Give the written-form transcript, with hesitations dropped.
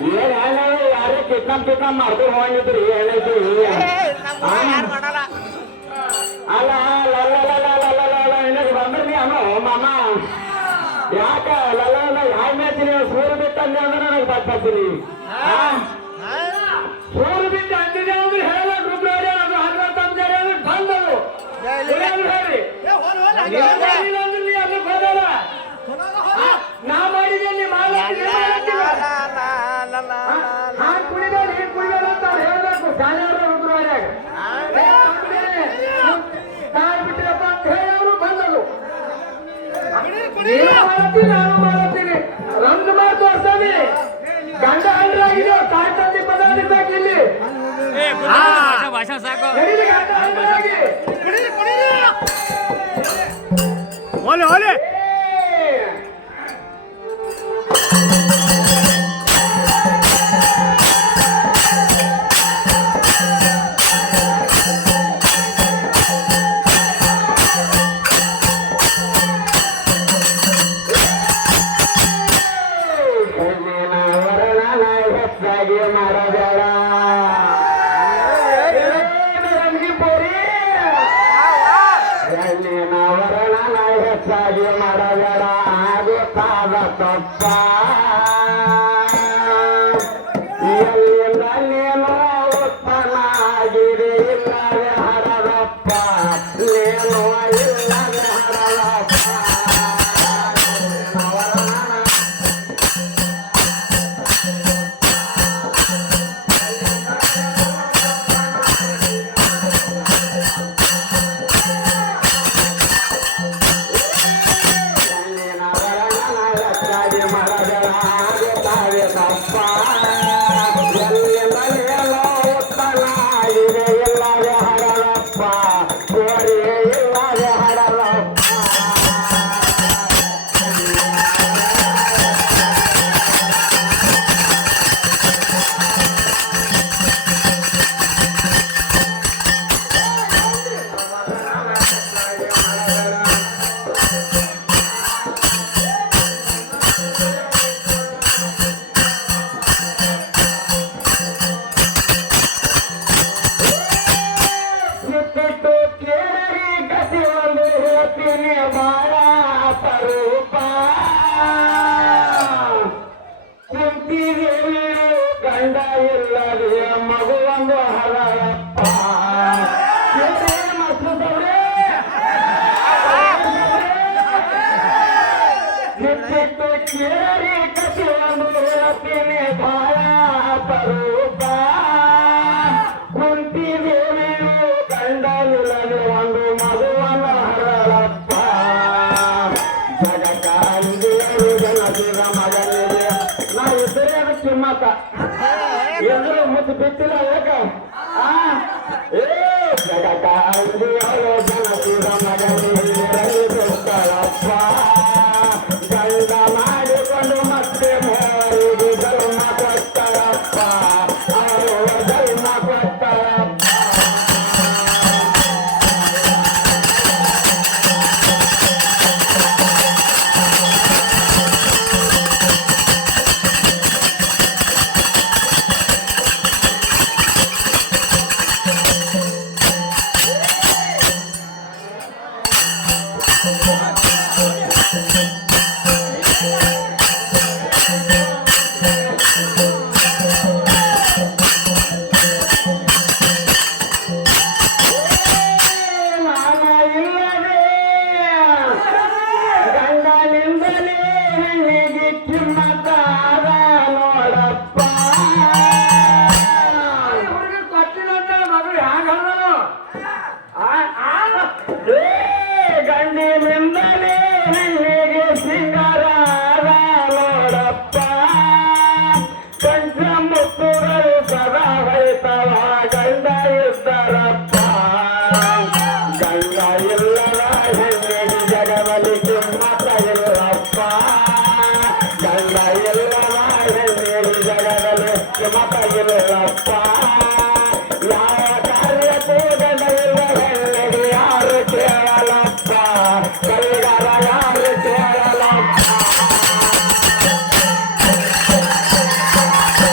ಯಾರೇ ಕಿಡ್ನಾಪ್ ಮಾಡ್ಕೊಂಡು ಹೋಗಿದ್ರಿ ಏನೈತಿ ಅಲ್ಲ ಬಂದ್ರಿ ಅನು ಮಾಮ ಯಾಕ ಲಲ್ಲ ಯಾವ ಮೇತೀನಿ ಸೂರು ಬಿಟ್ಟಂದೆ ಅಂದ್ರೆ ನನಗೆ ಬರ್ತೀನಿ ಸೂರು ಬಿಟ್ಟು ಅಂದಿದೆ ಅಂದ್ರೆ ಹೇಳಕ್ ರುದ್ರವ್ರೆ ಅದು ಹಗ್ರ ತಂದರೆ ಅಂದ್ರೆ ಬಂದವು ಹೇಳಿ ನೀ ಅದಕ್ಕೆ ಹೋದಲ್ಲ ನಾ ಮಾಡಿದ್ದೀನಿ ಕುಡಿದಲ್ಲಿ ಅಂತ ಹೇಳ್ಬೇಕು ಶಾಲೆಯವರು ರುದ್ರವ್ರೆ ಬಿಟ್ಟಿರಪ್ಪ ಅಂತ ಹೇಳಿ ಅವರು ಬಂದರು ನಾನು ಮಾಡ್ತೀನಿ ರಂಗ ಮಾತು ಅರ್ಸವಿ ಗಂಡ ಹಂಡ್ರಾಗಿದೆ ತಾಯಿ ತಂದೆ ಪದಾರ್ಥ ಇಲ್ಲಿ ಭಾಷಾ ಸಾಕು ಓಲೆ ಓಲೆ ಮಾಡಬೇಡ ಆಗುತ್ತಾದ ತಪ್ಪ ಎಲ್ಲಿಂದ ನೀನು ಉತ್ಪನ್ನ ಆಗಿದೆ ಇಲ್ಲವೇ ಹರದಪ್ಪ ನೀನು ಇಲ್ಲವೇ ಹರದಪ್ಪ ಗಂಡ ಇಲ್ಲದೆ ಮಗುವೊಂದು ಹರಯಪ್ಪ ಸಿಟ್ಟಿಟ್ಟು ಕೇರಿ ಕಸಿಯನ್ನು ಹೇಳ್ತೀನಿ ಬಾಳ ಅಪರೂಪ ಕುಂತಿ ದೇವಿಯು ಗಂಡ ಇಲ್ಲದೆ ಒಂದು ಮಗುವನ್ನು ಹರಳಪ್ಪ ಜಗಕಾಂದಿಯರು ಜನಸಿದ ಮಗನಿಗೆ ನಾ ಇಬ್ಬರೇ ಕಿಮ್ಮತ್ತ ಎದುರು ಮುದ್ದು ಬಿಟ್ಟಿಲ್ಲ ಯಾಕ ಜಗಕಾಂದಿಯರು ಜನಸಿದ ಮಗನಿಗೆ ಬಿಡ್ತಾಳಪ್ಪ ಗಂಡ ಮಾಡಿಕೊಂಡು ಮತ್ತೆ ಮೋರಿಗೆ ಧರ್ಮ ಕೊಡ್ತಾರಪ್ಪ ಅವರು ಧರ್ಮ ಕೊಡ್ತಾರಪ್ಪ ಗಂಡಿನಿಂದಲೇ ಹೆಣ್ಣಿಗೆ ಸಿಂಗಾರ ನೋಡಪ್ಪ ಕಂಚ ಮುತ್ತುಗಳು ಸದಾ ಹೊಯ್ತವ ಗಂಡ ಇದ್ದರಪ್ಪ ಗಂಡ ಇಲ್ಲದ ಹೆಣ್ಣಿಗೆ ಜಗದಲ್ಲಿ ಕಿಮ್ಮತ್ತ ಇಲ್ಲಪ್ಪ ಗಂಡ ಇಲ್ಲದ ಹೆಣ್ಣಿಗೆ ಜಗದಲ್ಲಿ ಕಿಮ್ಮತ್ತ ಇಲ್ಲಪ್ಪ ಯಾವ ಕಾರ್ಯಕ್ಕೂ ಗಂಡ ಇಲ್ಲ ಹೆಣ್ಣಿಗೆ ಯಾರು ಕೇಳಲಪ್ಪ